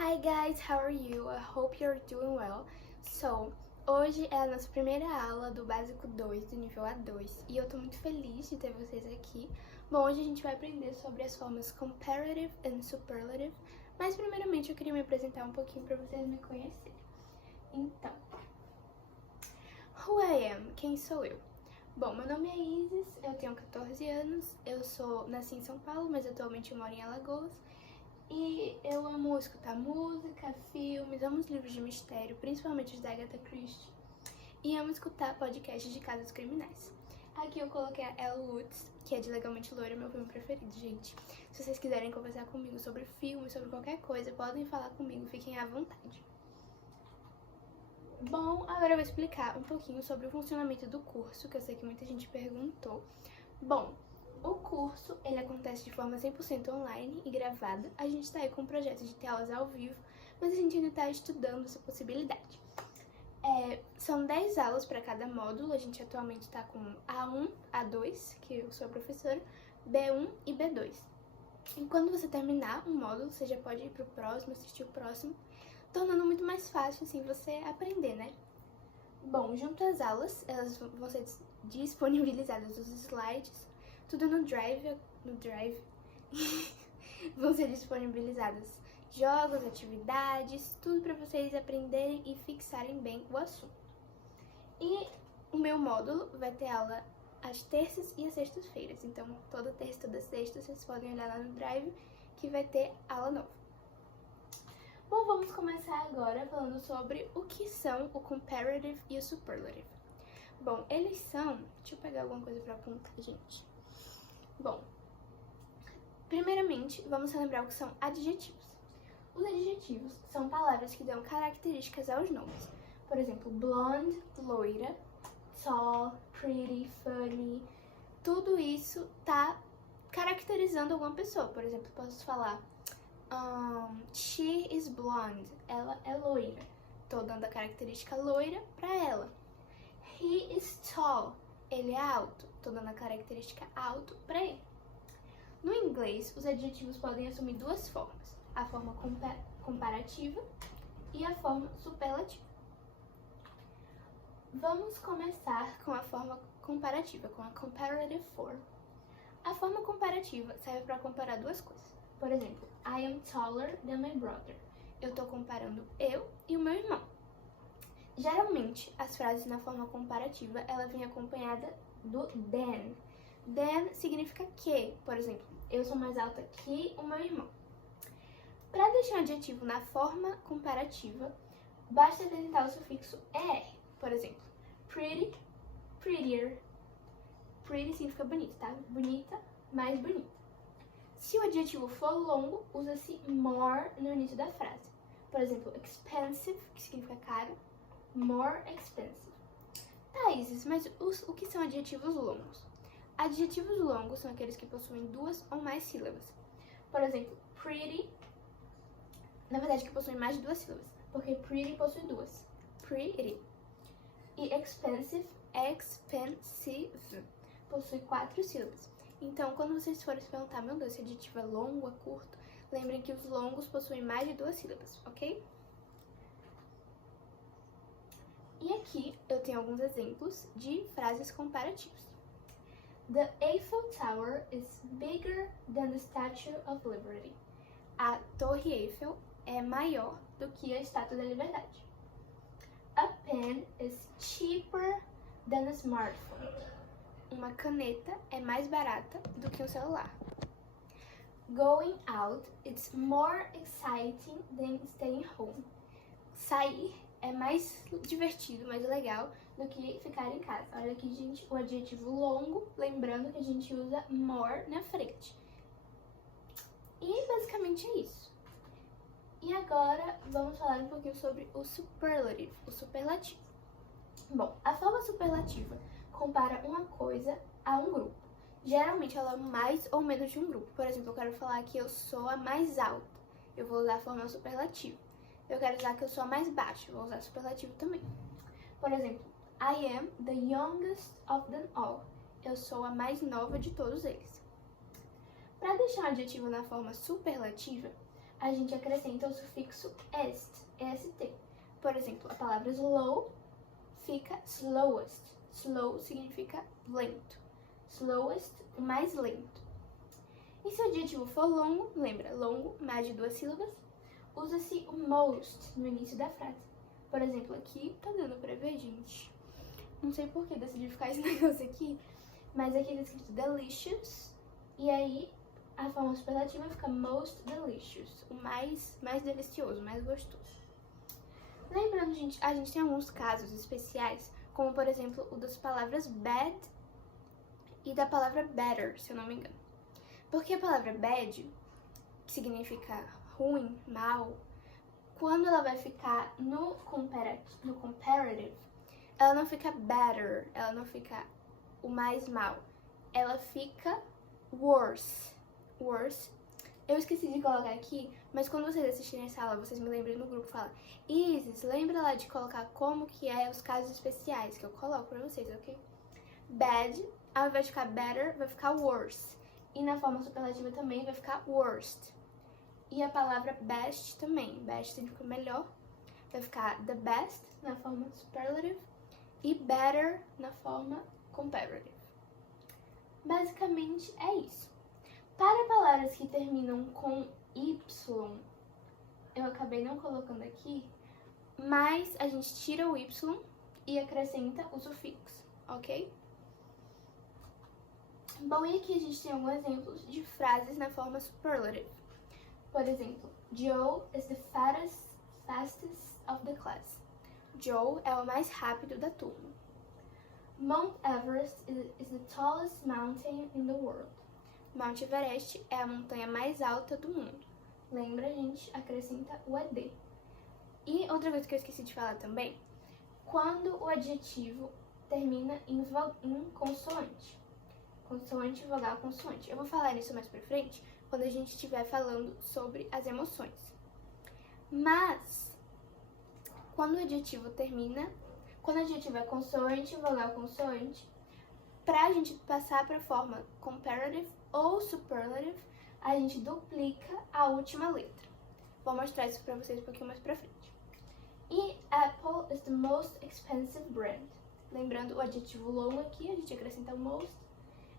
Hi guys, how are you? I hope you're doing well. Hoje é a nossa primeira aula do Básico 2, do nível A2, e eu tô muito feliz de ter vocês aqui. Bom, hoje a gente vai aprender sobre as formas comparative e superlative, mas primeiramente eu queria me apresentar um pouquinho para vocês me conhecerem. Então, who I am? Quem sou eu? Bom, meu nome é Isis, eu tenho 14 anos, nasci em São Paulo, mas atualmente eu moro em Alagoas. E eu amo escutar música, filmes, amo os livros de mistério, principalmente os da Agatha Christie. E amo escutar podcasts de casos criminais. Aqui eu coloquei a Elle Woods, que é de Legalmente Loira, meu filme preferido, gente. Se vocês quiserem conversar comigo sobre filme, sobre qualquer coisa, podem falar comigo, fiquem à vontade. Bom, agora eu vou explicar um pouquinho sobre o funcionamento do curso, que eu sei que muita gente perguntou. Bom, o curso, ele acontece de forma 100% online e gravada. A gente tá aí com um projeto de ter aulas ao vivo, mas a gente ainda tá estudando essa possibilidade. São 10 aulas para cada módulo, a gente atualmente tá com A1, A2, que eu sou a professora, B1 e B2. E quando você terminar um módulo, você já pode ir pro próximo, assistir o próximo, tornando muito mais fácil, assim, você aprender, né? Bom, junto às aulas, elas vão ser disponibilizadas os slides, tudo no Drive. Vão ser disponibilizadas jogos, atividades, tudo para vocês aprenderem e fixarem bem o assunto. E o meu módulo vai ter aula às terças e às sextas-feiras, então toda terça e toda sexta vocês podem olhar lá no Drive que vai ter aula nova. Bom, vamos começar agora falando sobre o que são o comparative e o superlative. Bom, eles são... Deixa eu pegar alguma coisa pra apontar, gente. Bom, primeiramente, vamos relembrar o que são adjetivos. Os adjetivos são palavras que dão características aos nomes. Por exemplo, blonde, loira, tall, pretty, funny. Tudo isso tá caracterizando alguma pessoa. Por exemplo, posso falar... she is blonde. Ela é loira. Tô dando a característica loira pra ela. He is tall. Ele é alto. Tô dando a característica alto pra ele. No inglês, os adjetivos podem assumir duas formas. A forma comparativa e a forma superlativa. Vamos começar com a forma comparativa, com a comparative form. A forma comparativa serve para comparar duas coisas. Por exemplo, I am taller than my brother. Eu tô comparando eu e o meu irmão. Geralmente, as frases na forma comparativa, ela vem acompanhada do than. Than significa que, por exemplo, eu sou mais alta que o meu irmão. Para deixar um adjetivo na forma comparativa, basta acrescentar o sufixo er. Por exemplo, pretty, prettier. Pretty significa bonita, tá? Bonita, mais bonita. Se o adjetivo for longo, usa-se more no início da frase. Por exemplo, expensive, que significa caro, more expensive. Tá, Isis, mas o que são adjetivos longos? Adjetivos longos são aqueles que possuem duas ou mais sílabas. Por exemplo, pretty, na verdade que possuem mais de duas sílabas, porque pretty possui duas. Pretty. E expensive, expensive, possui 4 sílabas. Então, quando vocês forem se perguntar, meu Deus, esse adjetivo é longo, é curto, lembrem que os longos possuem mais de 2 sílabas, ok? E aqui eu tenho alguns exemplos de frases comparativas. The Eiffel Tower is bigger than the Statue of Liberty. A Torre Eiffel é maior do que a Estátua da Liberdade. A pen is cheaper than a smartphone. Uma caneta é mais barata do que um celular. Going out is more exciting than staying home. Sair é mais divertido, mais legal do que ficar em casa. Olha aqui, gente, o adjetivo longo, lembrando que a gente usa more na frente. E basicamente é isso. E agora vamos falar um pouquinho sobre o superlative, o superlativo. Bom, a forma superlativa compara uma coisa a um grupo. Geralmente ela é mais ou menos de um grupo. Por exemplo, eu quero falar que eu sou a mais alta. Eu vou usar a forma superlativa. Eu quero usar que eu sou a mais baixa. Eu vou usar superlativo também. Por exemplo, I am the youngest of them all. Eu sou a mais nova de todos eles. Para deixar um adjetivo na forma superlativa, a gente acrescenta o sufixo est, est. Por exemplo, a palavra slow fica slowest. Slow significa lento. Slowest, o mais lento. E se o adjetivo for longo, lembra, longo, mais de 2 sílabas, usa-se o most no início da frase. Por exemplo, aqui, tá dando pra ver, gente? Não sei por que decidi ficar esse negócio aqui, mas aqui tá escrito delicious, e aí a forma superlativa fica most delicious, o mais delicioso, mais gostoso. Lembrando, gente, a gente tem alguns casos especiais, como por exemplo o das palavras bad e da palavra better, se eu não me engano. Porque a palavra bad, que significa ruim, mal, quando ela vai ficar no comparative, ela não fica better, ela não fica o mais mal, ela fica worse. Worse. Eu esqueci de colocar aqui, mas quando vocês assistirem essa aula, vocês me lembrem no grupo, fala Isis, lembra lá de colocar como que é os casos especiais, que eu coloco pra vocês, ok? Bad, ao invés de ficar better, vai ficar worse. E na forma superlativa também vai ficar worst. E a palavra best também, best significa melhor, vai ficar the best na forma superlative e better na forma comparative. Basicamente é isso. Para palavras que terminam com Y, eu acabei não colocando aqui, mas a gente tira o Y e acrescenta o sufixo, ok? Bom, e aqui a gente tem alguns exemplos de frases na forma superlative. Por exemplo, Joe is the fastest of the class. Joe é o mais rápido da turma. Mount Everest is the tallest mountain in the world. Mount Everest é a montanha mais alta do mundo. Lembra, gente? Acrescenta o ED. E outra coisa que eu esqueci de falar também, quando o adjetivo termina em consoante. Consoante, vogal, consoante. Eu vou falar isso mais pra frente, quando a gente estiver falando sobre as emoções. Mas, quando o adjetivo é consoante, vogal, consoante, pra gente passar pra forma comparative ou superlative, a gente duplica a última letra. Vou mostrar isso pra vocês um pouquinho mais pra frente. E Apple is the most expensive brand. Lembrando o adjetivo longo aqui, a gente acrescenta o most.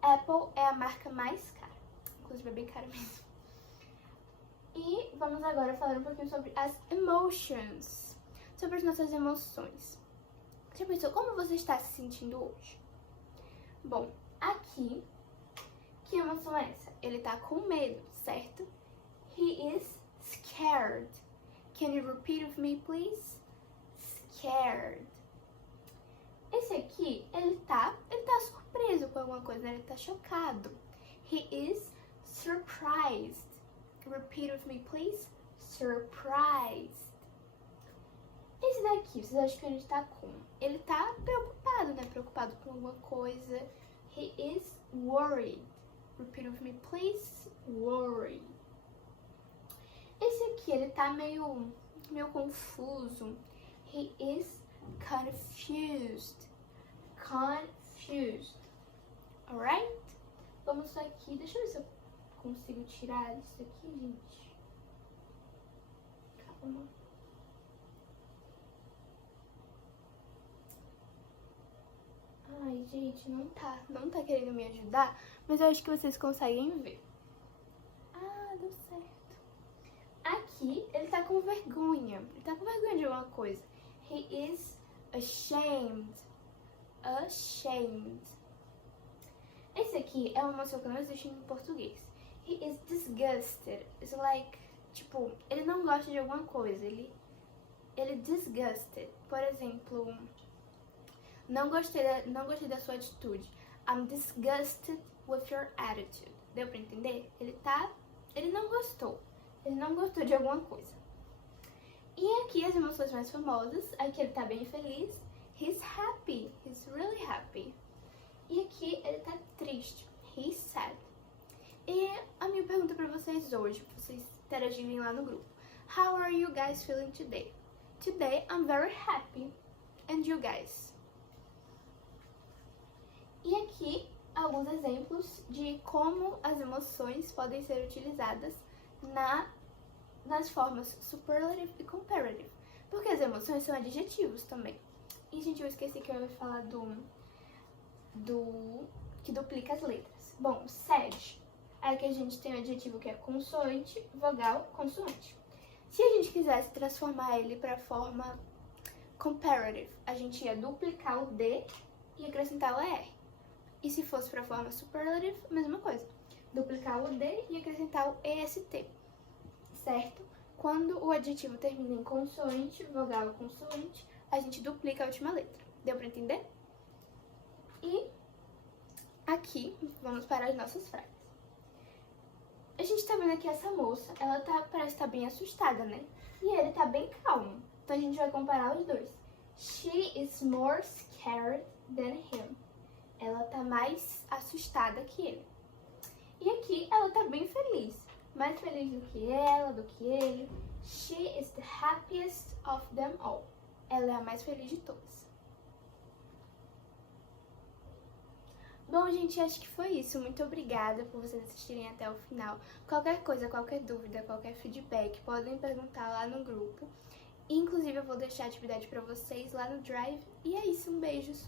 Apple é a marca mais cara. Inclusive é bem cara mesmo. E vamos agora falar um pouquinho sobre as emotions. Sobre as nossas emoções. Você pensou como você está se sentindo hoje? Bom, aqui, que emoção é essa? Ele tá com medo, certo? He is scared. Can you repeat with me, please? Scared. Esse aqui, ele tá surpreso com alguma coisa, né? Ele tá chocado. He is surprised. Repeat with me, please. Surprised. Esse daqui, vocês acham que ele tá como? Ele tá preocupado, né? Preocupado com alguma coisa. He is worried. Repeat with me, please. Worried. Esse aqui, ele tá meio confuso. He is confused. Confused. Alright? Vamos aqui. Deixa eu ver se eu consigo tirar isso aqui, gente. Calma. Ai, gente, não tá querendo me ajudar, mas eu acho que vocês conseguem ver. Ah, deu certo. Aqui, ele tá com vergonha. Ele tá com vergonha de alguma coisa. He is ashamed. Ashamed. Esse aqui é uma emoção que não existe em português. He is disgusted. It's like, tipo, ele não gosta de alguma coisa. Ele disgusted. Por exemplo, não gostei da sua atitude. I'm disgusted with your attitude. Deu pra entender? Ele não gostou. Ele não gostou de alguma coisa. E aqui as emoções mais famosas. Aqui ele tá bem feliz. He's happy. He's really happy. E aqui ele tá triste. He's sad. E a minha pergunta pra vocês hoje, pra vocês interagirem lá no grupo. How are you guys feeling today? Today I'm very happy. And you guys? E aqui alguns exemplos de como as emoções podem ser utilizadas na nas formas superlative e comparative, porque as emoções são adjetivos também. E, gente, eu esqueci que eu ia falar que duplica as letras. Bom, sad. Aqui a gente tem o adjetivo que é consoante, vogal, consoante. Se a gente quisesse transformar ele para a forma comparative, a gente ia duplicar o D e acrescentar o ER. E se fosse para a forma superlative, mesma coisa. Duplicar o D e acrescentar o EST, certo? Quando o adjetivo termina em consoante, vogal ou consoante, a gente duplica a última letra. Deu para entender? E aqui, vamos para as nossas frases. A gente tá vendo aqui essa moça, ela parece estar bem assustada, né? E ele tá bem calmo. Então a gente vai comparar os dois. She is more scared than him. Ela tá mais assustada que ele. E aqui ela tá bem feliz. Mais feliz do que ela, do que ele. She is the happiest of them all. Ela é a mais feliz de todas. Bom, gente, acho que foi isso. Muito obrigada por vocês assistirem até o final. Qualquer coisa, qualquer dúvida, qualquer feedback, podem perguntar lá no grupo. Inclusive, eu vou deixar a atividade pra vocês lá no Drive. E é isso, beijos!